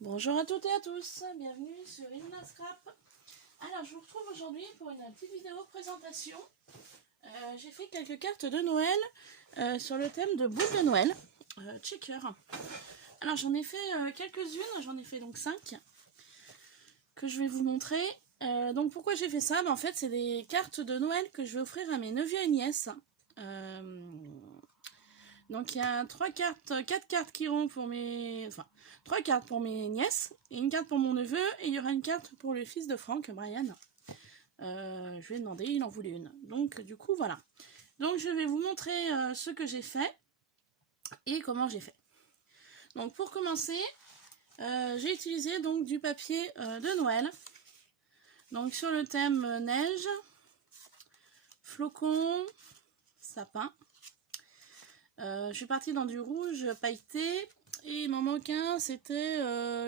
Bonjour à toutes et à tous, bienvenue sur Ilna Scrap. Alors je vous retrouve aujourd'hui pour une petite vidéo présentation. J'ai fait quelques cartes de Noël sur le thème de boules de Noël, checker. Alors j'en ai fait quelques-unes, j'en ai fait donc 5 que je vais vous montrer. Donc pourquoi j'ai fait ça? En fait c'est des cartes de Noël que je vais offrir à mes neveux et nièces. Donc il y a 4 cartes qui iront pour mes... Enfin, 3 cartes pour mes nièces, et une carte pour mon neveu, et il y aura une carte pour le fils de Franck, Brian. Je lui ai demandé, il en voulait une. Donc du coup, voilà. Donc je vais vous montrer ce que j'ai fait, et comment j'ai fait. Donc pour commencer, j'ai utilisé donc du papier de Noël. Donc sur le thème neige, flocons, sapin. Je suis partie dans du rouge pailleté et il m'en manque un, c'était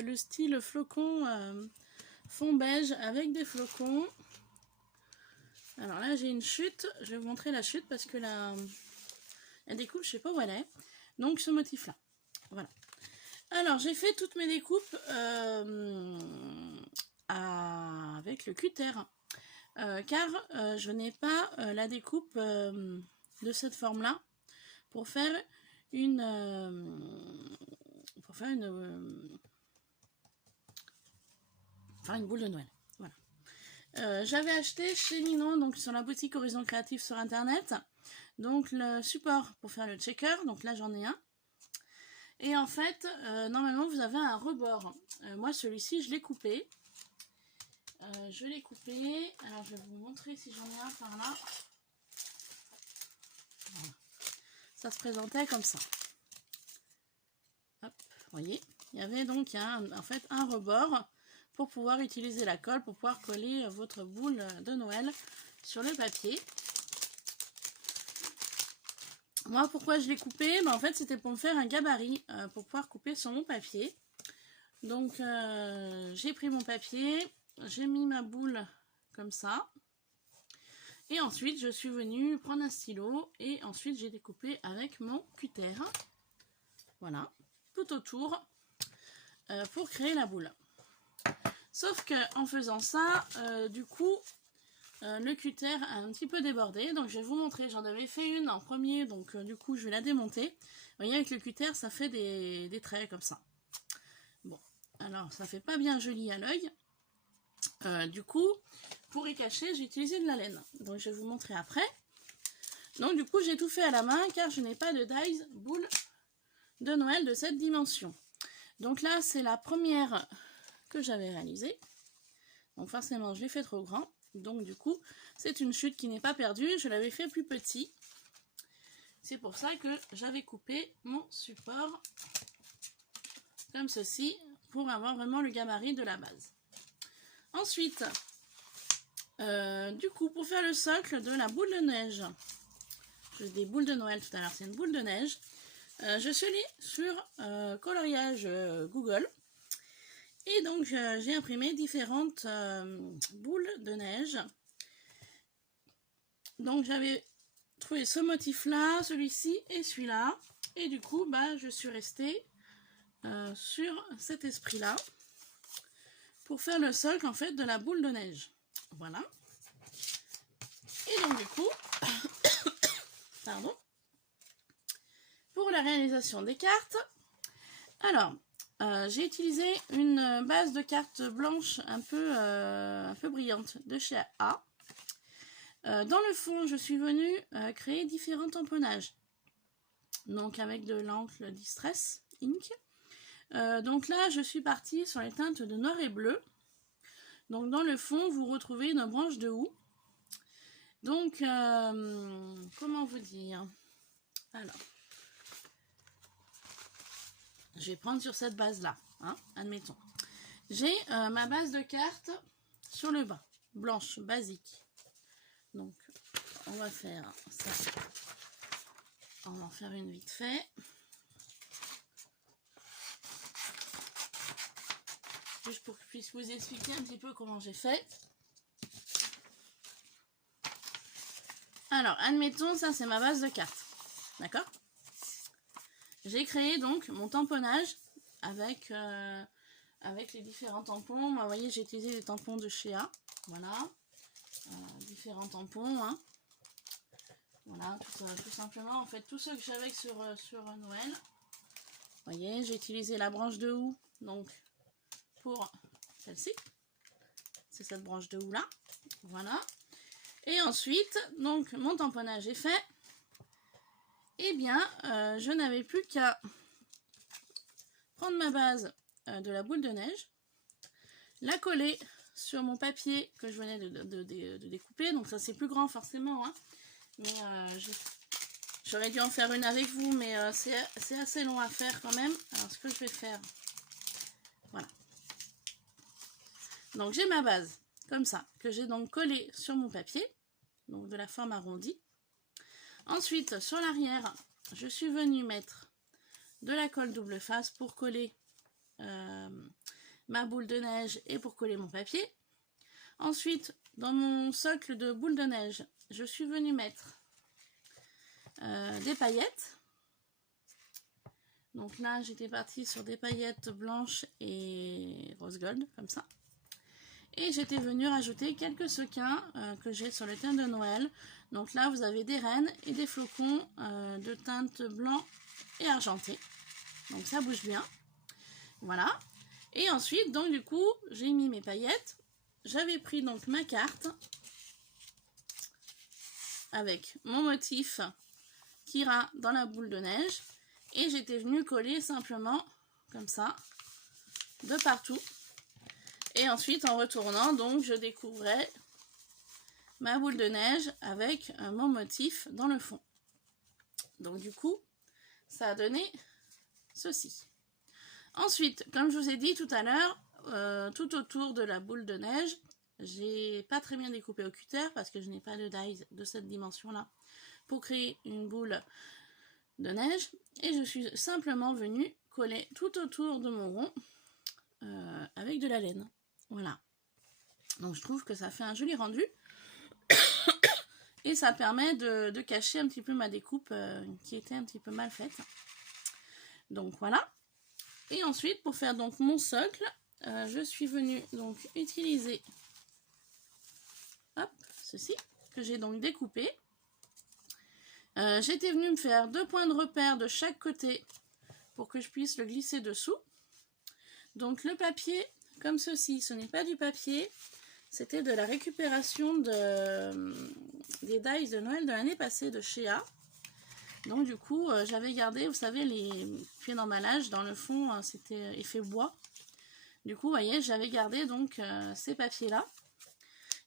le style flocon fond beige avec des flocons. Alors là j'ai une chute, je vais vous montrer la chute parce que la découpe je sais pas où elle est. Donc ce motif là, voilà. Alors j'ai fait toutes mes découpes avec le cutter car je n'ai pas la découpe de cette forme là pour faire une boule de Noël. Voilà. J'avais acheté chez Ninon, donc sur la boutique Horizon Créatif sur internet, donc le support pour faire le checker. Donc là j'en ai un. Et en fait, normalement vous avez un rebord. Moi celui-ci je l'ai coupé. Alors je vais vous montrer si j'en ai un par là. Voilà. Ça se présentait comme ça. Hop, vous voyez, il y avait donc en fait un rebord pour pouvoir utiliser la colle, pour pouvoir coller votre boule de Noël sur le papier. Moi, pourquoi je l'ai coupé? En fait, c'était pour me faire un gabarit, pour pouvoir couper sur mon papier. Donc, j'ai pris mon papier, j'ai mis ma boule comme ça. Et ensuite, je suis venue prendre un stylo et ensuite, j'ai découpé avec mon cutter. Voilà, tout autour pour créer la boule. Sauf que en faisant ça, du coup, le cutter a un petit peu débordé. Donc je vais vous montrer, j'en avais fait une en premier, donc du coup je vais la démonter. Vous voyez, avec le cutter ça fait des traits comme ça. Bon, alors ça fait pas bien joli à l'œil. Du coup, pour y cacher, j'ai utilisé de la laine. Donc je vais vous montrer après. Donc du coup j'ai tout fait à la main car je n'ai pas de dies boule de Noël de cette dimension. Donc là c'est la première que j'avais réalisée. Donc forcément je l'ai fait trop grand. Donc du coup c'est une chute qui n'est pas perdue. Je l'avais fait plus petit. C'est pour ça que j'avais coupé mon support comme ceci pour avoir vraiment le gabarit de la base. Ensuite, du coup pour faire le socle de la boule de neige, j'ai des boules de Noël tout à l'heure, c'est une boule de neige. Je suis allée sur coloriage Google. Et donc j'ai imprimé différentes boules de neige. Donc j'avais trouvé ce motif là, celui-ci et celui-là. Et du coup je suis restée sur cet esprit là pour faire le socle en fait de la boule de neige. Voilà. Et donc du coup, pardon, pour la réalisation des cartes, alors j'ai utilisé une base de cartes blanche un peu brillante de chez A. Dans le fond, je suis venue créer différents tamponnages. Donc avec de l'encre Distress Ink. Donc là, je suis partie sur les teintes de noir et bleu. Donc dans le fond, vous retrouvez une branche de houx. Donc, comment vous dire? Alors, je vais prendre sur cette base-là, hein, admettons. J'ai ma base de cartes sur le bas, blanche, basique. Donc, on va faire ça. On va en faire une vite fait. Juste pour que je puisse vous expliquer un petit peu comment j'ai fait. Alors, admettons, ça c'est ma base de cartes. D'accord? J'ai créé donc mon tamponnage avec avec les différents tampons. Moi, vous voyez, j'ai utilisé des tampons de Shea. Voilà. Différents tampons. Hein. Voilà, tout simplement. En fait, tous ceux que j'avais sur Noël. Vous voyez, j'ai utilisé la branche de houx. Donc, pour celle-ci. C'est cette branche de houx là. Voilà. Et ensuite, donc, mon tamponnage est fait. Eh bien, je n'avais plus qu'à prendre ma base de la boule de neige, la coller sur mon papier que je venais de découper. Donc ça c'est plus grand forcément, hein. Mais j'aurais dû en faire une avec vous, mais c'est assez long à faire quand même. Alors ce que je vais faire, voilà. Donc j'ai ma base comme ça, que j'ai donc collée sur mon papier, donc de la forme arrondie. Ensuite sur l'arrière, je suis venue mettre de la colle double face pour coller ma boule de neige et pour coller mon papier. Ensuite, dans mon socle de boule de neige, je suis venue mettre des paillettes. Donc là, j'étais partie sur des paillettes blanches et rose gold, comme ça. Et j'étais venue rajouter quelques sequins que j'ai sur le thym de Noël. Donc là, vous avez des rennes et des flocons de teinte blanc et argenté. Donc ça bouge bien. Voilà. Et ensuite, donc du coup, j'ai mis mes paillettes. J'avais pris donc ma carte avec mon motif qui ira dans la boule de neige. Et j'étais venue coller simplement, comme ça, de partout. Et ensuite, en retournant, donc, je découvrais ma boule de neige avec mon motif dans le fond. Donc, du coup, ça a donné ceci. Ensuite, comme je vous ai dit tout à l'heure, tout autour de la boule de neige, j'ai pas très bien découpé au cutter parce que je n'ai pas de dies de cette dimension-là pour créer une boule de neige. Et je suis simplement venue coller tout autour de mon rond avec de la laine. Voilà. Donc je trouve que ça fait un joli rendu. Et ça permet de cacher un petit peu ma découpe qui était un petit peu mal faite. Donc voilà. Et ensuite, pour faire donc mon socle, je suis venue donc utiliser ceci, que j'ai donc découpé. J'étais venue me faire 2 points de repère de chaque côté pour que je puisse le glisser dessous. Donc le papier, comme ceci, ce n'est pas du papier, c'était de la récupération des dies de Noël de l'année passée de Shea. Donc du coup, j'avais gardé, vous savez, les pieds d'emballage, dans le fond, c'était effet bois. Du coup, vous voyez, j'avais gardé donc ces papiers-là.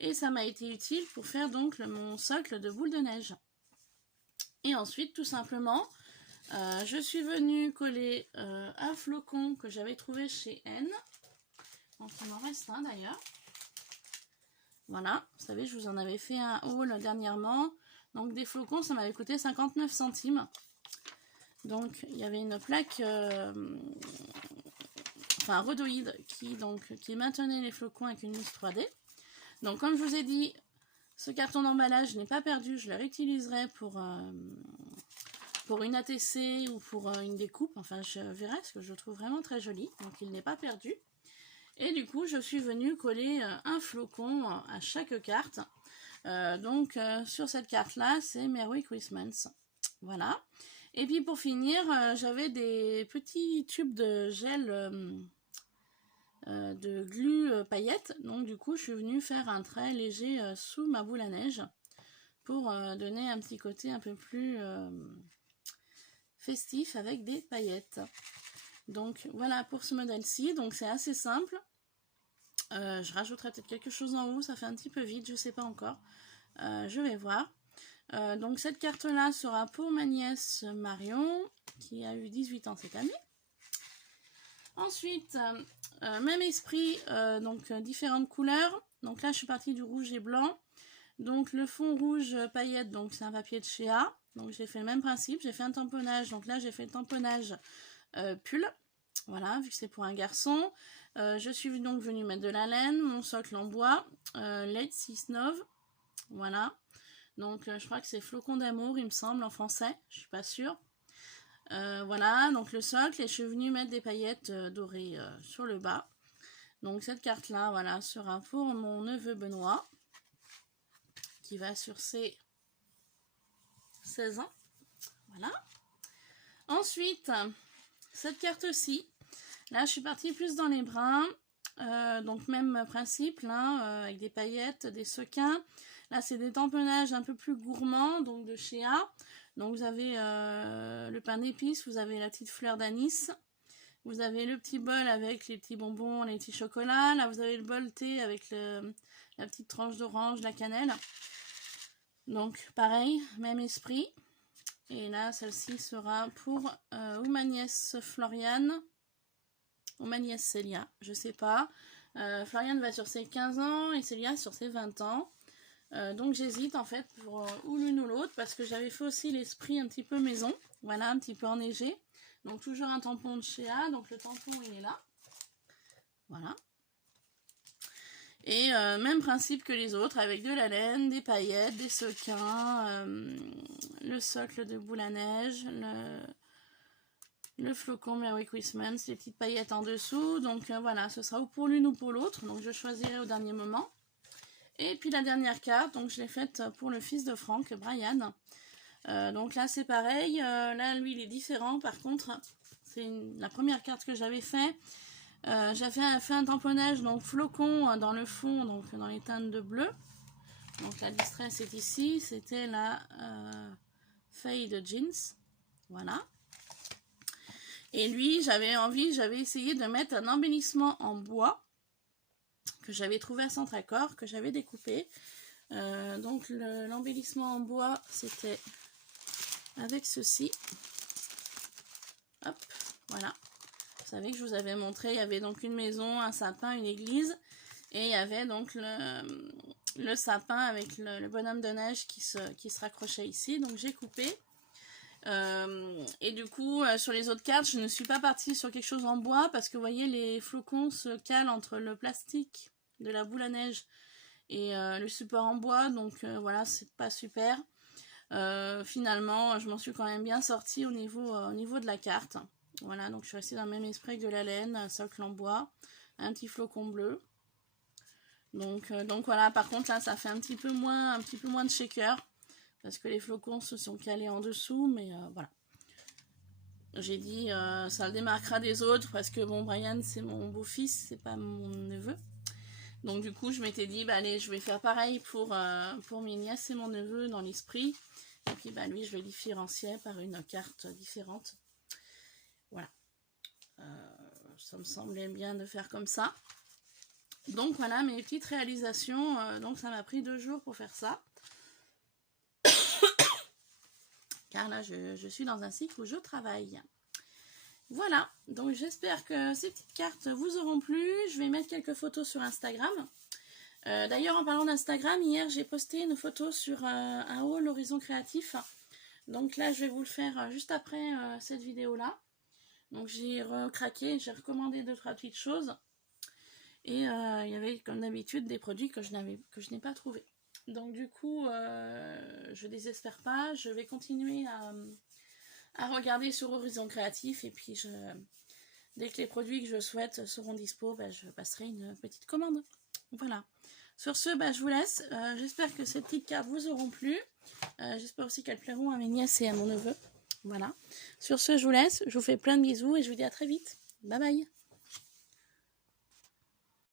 Et ça m'a été utile pour faire donc mon socle de boule de neige. Et ensuite, tout simplement, je suis venue coller un flocon que j'avais trouvé chez N. Donc il m'en reste un d'ailleurs. Voilà, vous savez, je vous en avais fait un haul dernièrement. Donc des flocons, ça m'avait coûté 59 centimes. Donc il y avait une plaque, enfin rhodoïde, qui maintenait les flocons avec une mousse 3D. Donc comme je vous ai dit, ce carton d'emballage, je n'ai pas perdu, je le réutiliserai pour une ATC ou pour une découpe. Enfin, je verrai, parce que je le trouve vraiment très joli. Donc il n'est pas perdu. Et du coup, je suis venue coller un flocon à chaque carte. Sur cette carte-là, c'est Merry Christmas. Voilà. Et puis pour finir, j'avais des petits tubes de gel de glu paillettes. Donc du coup, je suis venue faire un trait léger sous ma boule à neige pour donner un petit côté un peu plus festif avec des paillettes. Donc voilà pour ce modèle-ci. Donc c'est assez simple. Je rajouterai peut-être quelque chose en haut, ça fait un petit peu vide, je sais pas encore. Je vais voir. Donc cette carte-là sera pour ma nièce Marion, qui a eu 18 ans cette année. Ensuite, même esprit, différentes couleurs. Donc là, je suis partie du rouge et blanc. Donc le fond rouge paillette, donc c'est un papier de Shea. Donc j'ai fait le même principe, j'ai fait un tamponnage. Donc là, j'ai fait le tamponnage pull. Voilà, vu que c'est pour un garçon. Je suis donc venue mettre de la laine, mon socle en bois, Let's Snow. Voilà. Donc je crois que c'est flocon d'amour, il me semble, en français. Je suis pas sûre. Voilà, donc le socle, et je suis venue mettre des paillettes dorées sur le bas. Donc cette carte-là, voilà, sera pour mon neveu Benoît, qui va sur ses 16 ans. Voilà. Ensuite, cette carte-ci, là je suis partie plus dans les bruns, donc même principe, là, avec des paillettes, des sequins. Là c'est des tamponnages un peu plus gourmands, donc de chez A. Donc vous avez le pain d'épices, vous avez la petite fleur d'anis, vous avez le petit bol avec les petits bonbons, les petits chocolats. Là vous avez le bol thé avec la petite tranche d'orange, la cannelle. Donc pareil, même esprit. Et là, celle-ci sera pour ou ma nièce Floriane, ou ma nièce Célia, je sais pas. Floriane va sur ses 15 ans et Célia sur ses 20 ans. Donc j'hésite en fait pour ou l'une ou l'autre, parce que j'avais fait aussi l'esprit un petit peu maison. Voilà, un petit peu enneigé. Donc toujours un tampon de chez A, donc le tampon il est là. Voilà. Et même principe que les autres, avec de la laine, des paillettes, des sequins, le socle de boule à neige, le flocon Merry Christmas, les petites paillettes en dessous. Donc voilà, ce sera ou pour l'une ou pour l'autre, donc je choisirai au dernier moment. Et puis la dernière carte, donc je l'ai faite pour le fils de Franck, Brian. Donc là c'est pareil, là lui il est différent, par contre c'est la première carte que j'avais fait. J'avais fait un tamponnage, donc flocon dans le fond, donc dans les teintes de bleu. Donc la distress est ici, c'était la Fade Jeans, voilà. Et lui, j'avais essayé de mettre un embellissement en bois que j'avais trouvé à Centre-Accord, que j'avais découpé. Donc l'embellissement en bois, c'était avec ceci. Hop, voilà. Vous savez que je vous avais montré, il y avait donc une maison, un sapin, une église. Et il y avait donc le sapin avec le bonhomme de neige qui se raccrochait ici. Donc j'ai coupé. Et du coup, sur les autres cartes, je ne suis pas partie sur quelque chose en bois, parce que vous voyez, les flocons se calent entre le plastique de la boule à neige et le support en bois. Donc voilà, c'est pas super. Finalement, je m'en suis quand même bien sortie au niveau de la carte. Voilà, donc je suis restée dans le même esprit avec de la laine, un socle en bois, un petit flocon bleu. Donc voilà, par contre là ça fait un petit peu moins de shaker, parce que les flocons se sont calés en dessous, mais voilà. J'ai dit ça le démarquera des autres, parce que bon, Brian c'est mon beau-fils, c'est pas mon neveu. Donc du coup je m'étais dit, bah allez, je vais faire pareil pour mes nièces et mon neveu dans l'esprit. Et puis bah lui je vais le différencier par une carte différente. Voilà. Ça me semblait bien de faire comme ça. Donc voilà mes petites réalisations. Donc ça m'a pris 2 jours pour faire ça. Car là je suis dans un cycle où je travaille. Voilà, donc j'espère que ces petites cartes vous auront plu. Je vais mettre quelques photos sur Instagram. D'ailleurs, en parlant d'Instagram, hier j'ai posté une photo sur un haul Horizon Créatif. Donc là je vais vous le faire juste après cette vidéo là. Donc j'ai recraqué, j'ai recommandé 2-3 petites choses. Et il y avait comme d'habitude des produits que je n'ai pas trouvé. Donc du coup, je désespère pas, je vais continuer à regarder sur Horizon Créatif. Et puis dès que les produits que je souhaite seront dispo, bah, je passerai une petite commande. Voilà. Sur ce, bah, je vous laisse. J'espère que ces petites cartes vous auront plu. J'espère aussi qu'elles plairont à mes nièces et à mon neveu. Voilà. Sur ce, je vous laisse. Je vous fais plein de bisous et je vous dis à très vite. Bye bye.